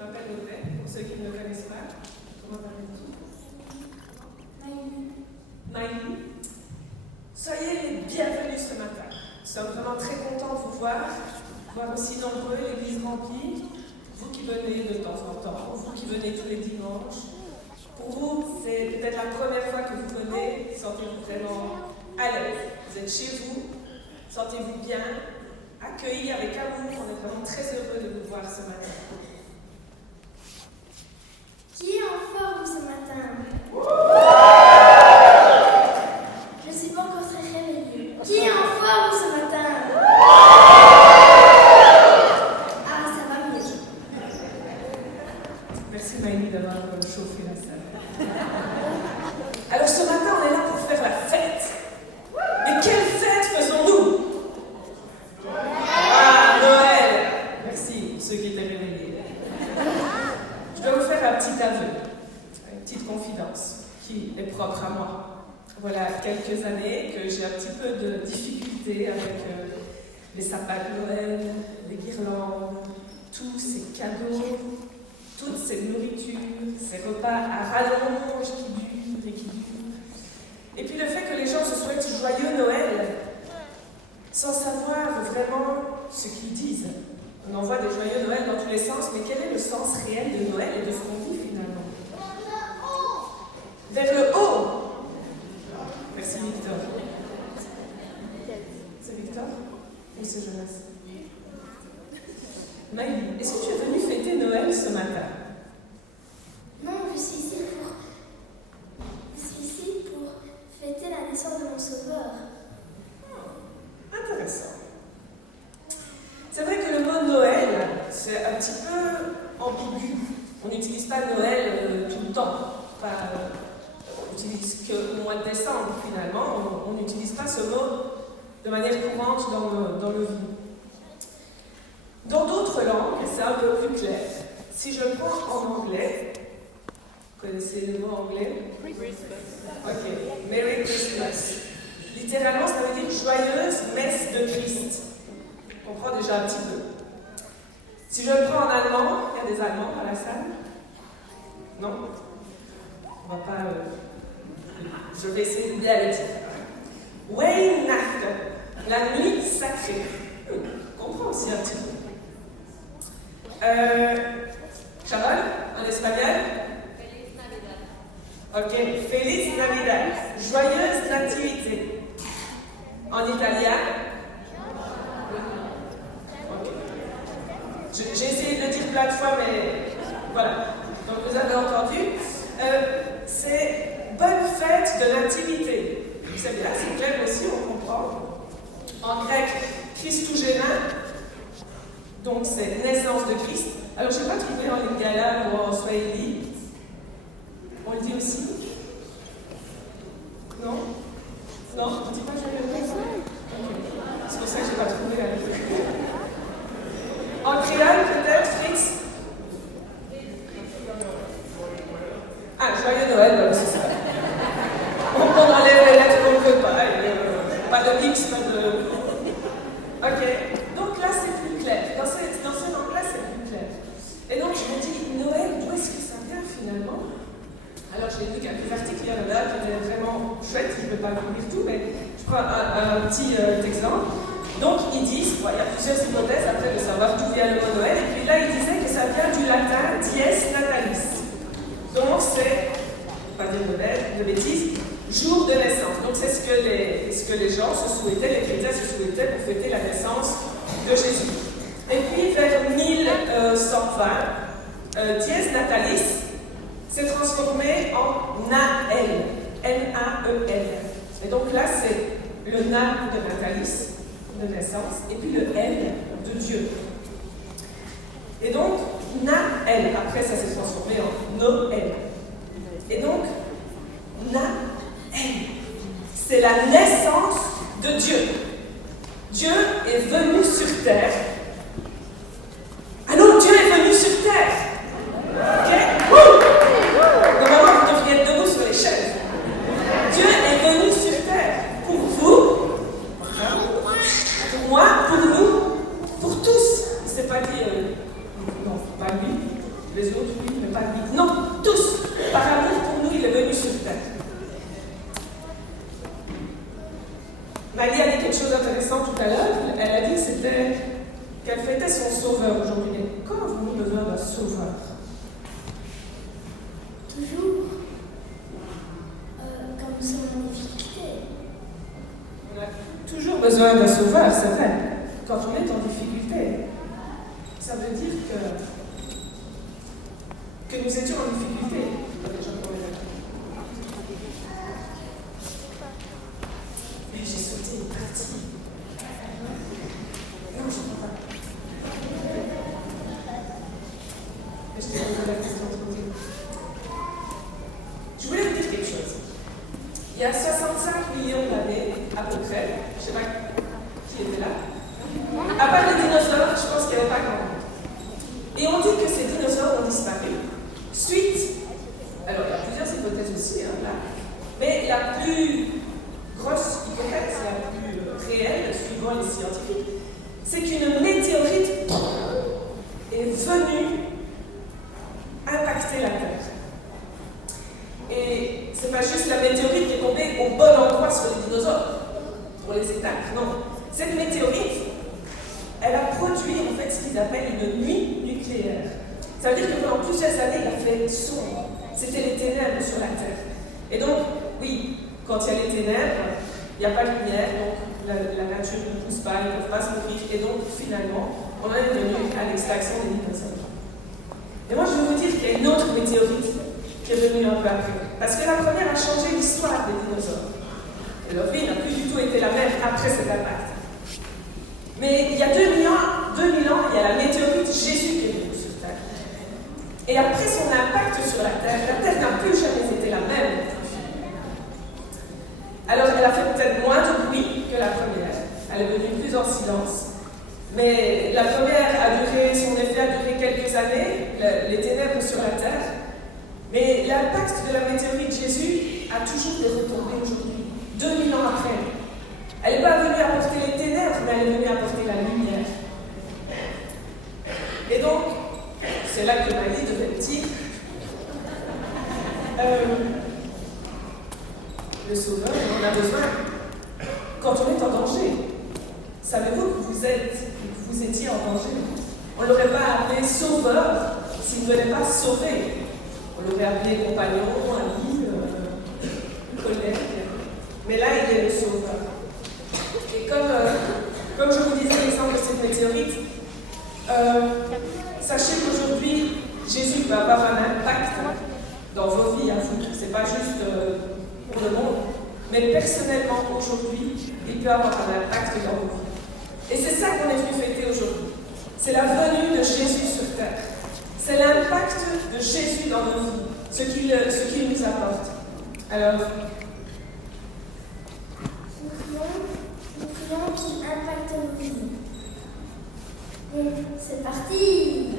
Je m'appelle Audrey, pour ceux qui ne me connaissent pas. Comment t'appelles-tu? Maïli. Soyez les bienvenus ce matin. Nous sommes vraiment très contents de vous voir aussi nombreux, l'église remplie. Vous qui venez de temps en temps, vous qui venez tous les dimanches. Pour vous, c'est peut-être la première fois que vous venez, sentez-vous vraiment à l'aise. Vous êtes chez vous, sentez-vous bien, accueillis avec amour. On est vraiment très heureux de vous voir ce matin. Qui est en forme ce matin? Je ne suis pas encore très réveillée. Qui est en forme ce matin? Ah, ça va mieux. Merci Maïli d'avoir chauffé la salle. Alors ce matin, on est là pour faire la fête. Mais quelle fête faisons-nous? Ah, Noël! Merci, ceux qui étaient réveillés. Je dois vous faire un petit aveu, une petite confidence qui est propre à moi. Voilà quelques années que j'ai un petit peu de difficulté avec les sapins de Noël, les guirlandes, tous ces cadeaux, toute cette nourriture, ces repas à rallonge qui durent et qui durent. Et puis le fait que les gens se souhaitent joyeux Noël, sans savoir vraiment ce qu'ils disent. On envoie des joyeux Noël dans tous les sens, mais quel est le sens réel de Noël et de ce qu'on vit finalement? Vers le haut. Merci Victor. C'est Victor ou c'est Jonas? Maïli, est-ce que tu es venue fêter Noël ce matin? Non, je suis ici pour fêter la naissance de mon sauveur. Intéressant. C'est vrai que le mot Noël, c'est un petit peu ambigu. On n'utilise pas Noël tout le temps. On n'utilise qu'au mois de décembre, finalement. On n'utilise pas ce mot de manière courante dans le vie. Dans d'autres langues, c'est un peu plus clair. Si je prends en anglais, vous connaissez le mot anglais? Ok, Merry Christmas. Littéralement, ça veut dire joyeuse messe de Christ. On comprend déjà un petit peu. Si je le prends en allemand, il y a des Allemands dans la salle? Non? On va pas... Je vais essayer de bien le dire. Weihnacht, la nuit sacrée. On comprend aussi un petit peu. Carole, en espagnol? Feliz Navidad. Ok, Feliz Navidad. Joyeuse nativité. En italien? Ok. J'ai essayé de le dire plein de fois, mais voilà. Donc vous avez entendu. C'est bonne fête de nativité. C'est bien, c'est clair aussi, on comprend. En grec, Christougénin. Donc c'est naissance de Christ. Alors je ne sais pas trouver en lingala ou en swahili. On le dit aussi? Non? Non? On ne dit pas joyeux Noël? C'est pour ça que je n'ai pas trouvé. En créole peut-être, Fritz? Ah, joyeux Noël, voilà, c'est ça. On enlève les lettres qu'on ne veut pas. Pas de X, pas de... Ok. Donc là, c'est plus clair. Dans ce langue-là, c'est plus clair. Et donc, je me dis, Noël, d'où est-ce que ça vient finalement? Alors, j'ai lu quelques articles, il y en a qui étaient vraiment chouettes, je ne vais pas vous lire tout, mais je prends un petit exemple. Donc, ils disent, il y a plusieurs hypothèses après de savoir d'où vient le mot Noël, et puis là, ils disaient que ça vient du latin dies natalis. Donc, c'est, pas dire de bêtises, jour de naissance. Donc, c'est ce que les gens se souhaitaient, les chrétiens se souhaitaient pour fêter la naissance de Jésus. Et puis, vers 1120, dies natalis s'est transformé en Naël, N-A-E-L. Et donc là, c'est le Na de natalis, de naissance, et puis le L de Dieu. Et donc, Naël, après ça s'est transformé en Noël. Et donc, Naël, c'est la naissance de Dieu. Dieu est venu sur terre. Alors, Dieu est venu sur terre. Ok? Normalement, vous devriez être debout sur les chaises. Dieu est venu sur terre. Pour vous, pour moi, pour nous, pour tous. Il ne s'est pas dit, non, pas lui, Les autres, oui, mais pas lui. Non, tous. Par amour pour nous, il est venu sur terre. Marie a dit quelque chose d'intéressant tout à l'heure. Elle a dit qu'elle fêtait son sauveur aujourd'hui. Mais quand avons-nous besoin d'un sauveur? Toujours, quand nous sommes en difficulté. On a toujours besoin d'un sauveur, c'est vrai. Quand on est en difficulté, ça veut dire que nous étions en difficulté. Mais j'ai sauté une partie. Non, je ne comprends pas. Mais je t'ai posé la question trop vite. Je voulais vous dire quelque chose. Il y a 65 millions d'années, à peu près, je ne sais pas qui était là, à part les dinosaures, je pense qu'il n'y avait pas grand monde. Et on dit que ces dinosaures ont disparu suite, alors il y a plusieurs hypothèses aussi, là, mais la plus grosse hypothèse, la plus réelle, suivant les scientifiques, c'est qu'une météorite est venue impacter la Terre. Et c'est pas juste la météorite qui est tombée au bon endroit sur les dinosaures pour les éteindre, non. Cette météorite, elle a produit en fait ce qu'ils appellent une nuit nucléaire. Ça veut dire que pendant plusieurs années, il a fait sombre. C'était les ténèbres sur la Terre. Et donc, oui, quand il y a les ténèbres, il n'y a pas de lumière, donc la nature ne pousse pas, ils ne peuvent pas se nourrir. Et donc, finalement, on en est venu à l'extraction des dinosaures. Et moi, je veux vous dire qu'il y a une autre météorite qui est venue un peu après. Parce que la première a changé l'histoire des dinosaures. Et leur vie n'a plus du tout été la même après cet impact. Mais il y a 2000 ans, il y a la météorite Jésus qui est venue sur Terre. Et après son impact sur la Terre n'a plus jamais été la même. Alors elle a fait peut-être moins de bruit que la première. Elle est venue plus en silence. Mais la première son effet a duré quelques années, les ténèbres sur la Terre. Mais l'impact de la météorite Jésus a toujours des retombées aujourd'hui, 2000 ans après. Elle n'est pas venue apporter les ténèbres, mais elle est venue apporter la lumière. Et donc, c'est là que Marie devait dire le Sauveur, on a besoin quand on est en danger. Savez-vous que vous étiez en danger? On ne l'aurait pas appelé Sauveur s'il ne venait pas sauver. On l'aurait appelé compagnon, ami, collègue. Mais là, il est le Sauveur. Et comme je vous disais l'exemple de cette météorite, sachez qu'aujourd'hui, Jésus va avoir un impact dans vos vies à vous. Ce n'est pas juste pour le monde, mais personnellement, aujourd'hui, il peut avoir un impact dans vos vies. Et c'est ça qu'on est venu fêter aujourd'hui. C'est la venue de Jésus sur terre. C'est l'impact de Jésus dans nos vies, ce qu'il nous apporte. Alors, nous prions qui impacte nos vies. Donc, c'est parti!